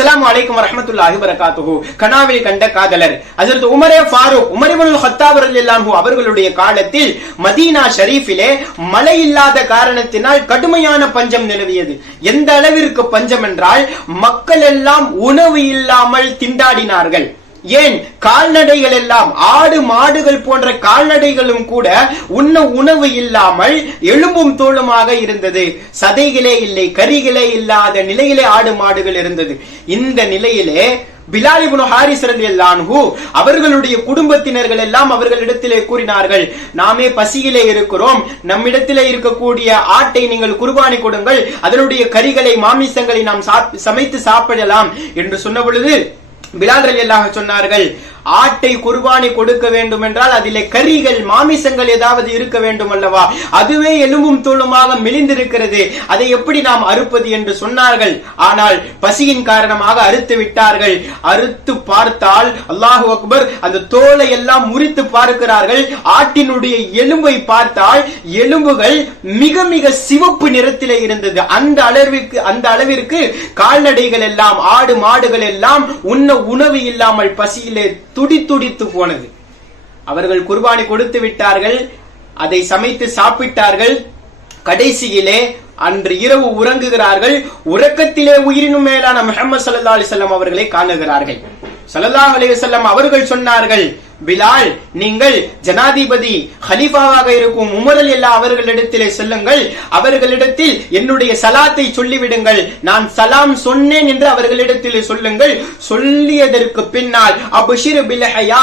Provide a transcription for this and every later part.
அஸ்ஸலாமு அலைக்கும் வரஹ்மத்துல்லாஹி வபரகாத்துஹு. கனாவில் கண்ட காதலர் ஹஜ்ரத் உமரே ஃபாரூக் உமர் இப்னுல் கத்தாப் ரலியல்லாஹு அன்ஹு அவர்களுடைய காலத்தில் மதீனா ஷரீஃபிலே மழை இல்லாத காரணத்தினால் கடுமையான பஞ்சம் நிலவியது. எந்த அளவிற்கு பஞ்சம் என்றால் மக்கள் எல்லாம் உணவு இல்லாமல் திண்டாடினார்கள். ஏன், கால்நடைகள் எல்லாம் ஆடு மாடுகள் போன்ற கால்நடைகளும் கூட உண்ண உணவு இல்லாமல் எலும்பும் தோளுமாக இருந்தது. சதைகளே இல்லை, கரிகளே இல்லாத நிலையிலே ஆடு மாடுகள் இருந்தது. இந்த நிலையிலே பிலால் இப்னு ஹாரிஸ் ரலியல்லாஹு அன்ஹு அவர்களுடைய குடும்பத்தினர்கள் எல்லாம் அவர்களிடத்திலே கூறினார்கள், நாமே பசியிலே இருக்கிறோம், நம்மிடத்திலே இருக்கக்கூடிய ஆட்டை நீங்கள் குர்பானி கொடுங்கள், அதனுடைய கரிகளை மாமிசங்களை நாம் சமைத்து சாப்பிடலாம் என்று சொன்ன பொழுது பிலால் ரலியல்லாஹு சொன்னார்கள், ஆட்டை குர்பானி கொடுக்க வேண்டும் என்றால் அதிலே கரிகள் மாமிசங்கள் ஏதாவது இருக்க வேண்டும் அல்லவா, அதுவே எலும்பும் தோளுமாக மெலிந்திருக்கிறது, அதை எப்படி நாம் அறுப்பது என்று சொன்னார்கள். ஆனால் பசியின் காரணமாக அறுத்து விட்டார்கள். அறுத்து பார்த்தால் அல்லாஹு அக்பர், அந்த தோலை எல்லாம் முறித்து பார்க்கிறார்கள். ஆட்டினுடைய எலும்பை பார்த்தால் எலும்புகள் மிக மிக சிவப்பு நிறத்திலே இருந்தது. அந்த அளவிற்கு கால்நடைகள் எல்லாம் ஆடு மாடுகள் எல்லாம் உண்ண உணவு இல்லாமல் பசியிலே துடித்துடித்து போனது. அவர்கள் குர்பானி கொடுத்து விட்டார்கள், அதை சமைத்து சாப்பிட்டார்கள். கடைசியிலே அன்று இரவு உறங்குகிறார்கள். உறக்கத்திலே உயிரினும் மேலான முஹம்மது ஸல்லல்லாஹு அலைஹி வஸல்லம் அவர்களை காணுகிறார்கள். ஸல்லல்லாஹு அலைஹி வஸல்லம் அவர்கள் சொன்னார்கள், பிலால், நீங்கள் ஜனாதிபதி ஹலீஃபாவாக இருக்கும் உமர் ரலியல்லாஹு அவர்களிடத்திலே செல்லுங்கள், அவர்களிடத்தில் என்னுடைய சலாத்தை சொல்லிவிடுங்கள், நான் சலாம் சொன்னேன் என்று அவர்களிடத்திலே சொல்லுங்கள். சொல்லியதற்கு பின்னால் அப்ஷிர் பில் ஹயா,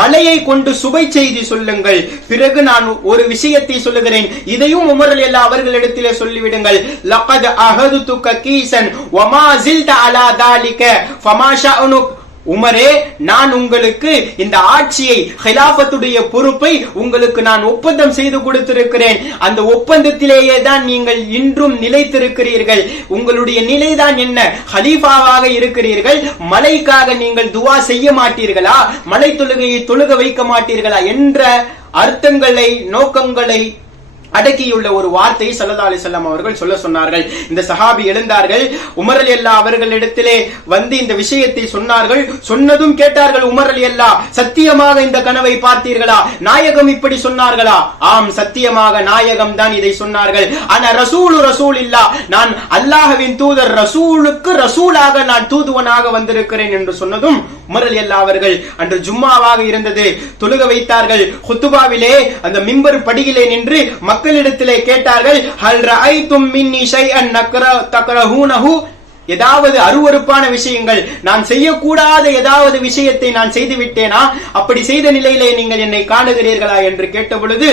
மலையை கொண்டு சுபை செய்தி சொல்லுங்கள். பிறகு நான் ஒரு விஷயத்தை சொல்லுகிறேன், இதையும் உமர் ரலியல்லாஹு அவர்களிடத்திலே சொல்லிவிடுங்கள். லகத் அஹதுதுக கீசன் வமா ஜில்த அலா தாலிக ஃபமா ஷஅனுக். உமரே, நான் உங்களுக்கு இந்த ஆட்சியை, ஹிலாஃபத்துடைய பொறுப்பை உங்களுக்கு நான் ஒப்பந்தம் செய்து கொடுத்திருக்கிறேன். அந்த ஒப்பந்தத்திலேயே தான் நீங்கள் இன்றும் நிலைத்திருக்கிறீர்கள். உங்களுடைய நிலைதான் என்ன? ஹலீஃபாவாக இருக்கிறீர்கள். மலைக்காக நீங்கள் துவா செய்ய மாட்டீர்களா? மலை தொழுகையை தொழுக வைக்க மாட்டீர்களா என்ற அர்த்தங்களை, நோக்கங்களை அடக்கியுள்ள ஒரு வார்த்தையை ஸல்லல்லாஹு அலைஹி வஸல்லம் அவர்கள் சொல்ல சொன்னார்கள். இந்த சஹாபி எழுந்தார்கள், உமர் ரலியல்லாஹு அவர்களிடத்திலே வந்து இந்த விஷயத்தை சொன்னார்கள். சொன்னதும் கேட்டார்கள், உமர் ரலியல்லாஹு, சத்தியமாக இந்த கனவை பார்த்தீர்களா? நாயகம் இப்படி சொன்னார்களா? ஆம், சத்தியமாக நாயகம் தான் இதை சொன்னார்கள். ஆனா ரசூலில்லாஹ், நான் அல்லாஹ்வின் தூதர், ரசூலுக்கு ரசூலாக நான் தூதுவனாக வந்திருக்கிறேன் என்று சொன்னதும் உமர் ரலியல்லாஹு அவர்கள், அன்று ஜும்மாவாக இருந்தது, தொழுக வைத்தார்கள். குத்துபாவிலே அந்த மிம்பர் படியிலே நின்று மக்களிடத்திலே கேட்டார்கள், ஹல் ரஅய்தும் மின்னி ஷைஅன் தக்ரஹூனஹு, ஏதாவது அருவருப்பான விஷயங்கள், நான் செய்யக்கூடாத ஏதாவது விஷயத்தை நான் செய்து விட்டேனா? அப்படி செய்த நிலையிலே நீங்கள் என்னை காணுகிறீர்களா என்று கேட்ட பொழுது,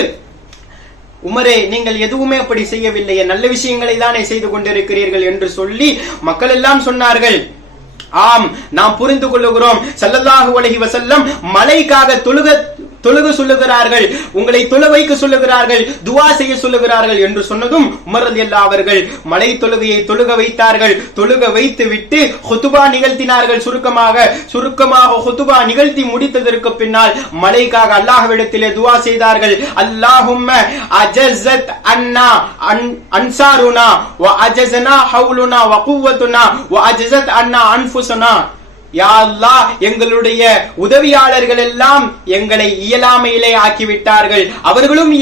உமரே, நீங்கள் எதுவுமே அப்படி செய்யவில்லையே, நல்ல விஷயங்களை தானே செய்து கொண்டிருக்கிறீர்கள் என்று சொல்லி மக்கள் எல்லாம் சொன்னார்கள், ஆம், நாம் புரிந்து கொள்ளுகிறோம். ஸல்லல்லாஹு அலைஹி வஸல்லம் மலைக்காக தொழுக சொல்லுகிறார்கள், உங்களை தொழ வைக்க சொல்லுகிறார்கள், துவா செய்ய சொல்லுகிறார்கள் என்று சொன்னதும் உமர் ரலியல்லாஹு அவர்கள் மலை தொழுகையை தொழுக வைத்தார்கள். தொழுக வைத்து விட்டு ஹுதுபா நிகழ்த்தினார்கள். சுருக்கமாக ஹுதுபா நிகழ்த்தி முடித்ததற்கு பின்னால் மலைக்காக அல்லாஹ்விடத்திலே துவா செய்தார்கள். அல்லாஹும்ம அஜஸத் அன்னா அன்சாருனா வ அஜஸனா ஹவுலுனா வ குவத்துனா வ அஜஸத் அன்னா அன்ஃபுஸனா. யா அல்லாஹ், எங்களுடைய உதவியாளர்கள் எல்லாம் எங்களை இயலாமையிலே ஆக்கிவிட்டார்கள், அவர்களும்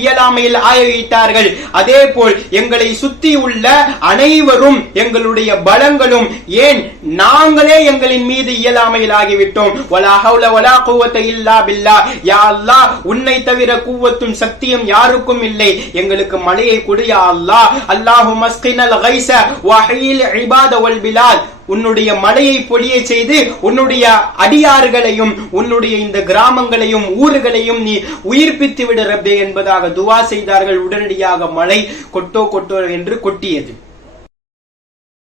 இயலாமையில் ஆகிவிட்டார்கள். அதே போல் எங்களை சுத்தி உள்ள அனைவரும், எங்களுடைய பலங்களும், ஏன் நாங்களே எங்களின் மீது இயலாமையில் ஆகிவிட்டோம். வலா ஹவுல வலா குவத்த இல்லா பில்லாஹ். யா அல்லாஹ், உன்னை தவிர குவத்தும் சக்தியும் யாருக்கும் இல்லை, எங்களுக்கு மழையை கொடு யா அல்லாஹ். அல்லாஹும்ம அஸ்கினல் கைஸ வஹீல் இபாத வல் பிலாத். உன்னுடைய மழையை பொழிய செய்து உன்னுடைய அடியார்களையும் உன்னுடைய இந்த கிராமங்களையும் ஊர்களையும் நீ உயிர்ப்பித்து விடு ரப்பே என்பதாக துவா செய்தார்கள். உடனடியாக மழை கொட்டோ கொட்டோ என்று கொட்டியது.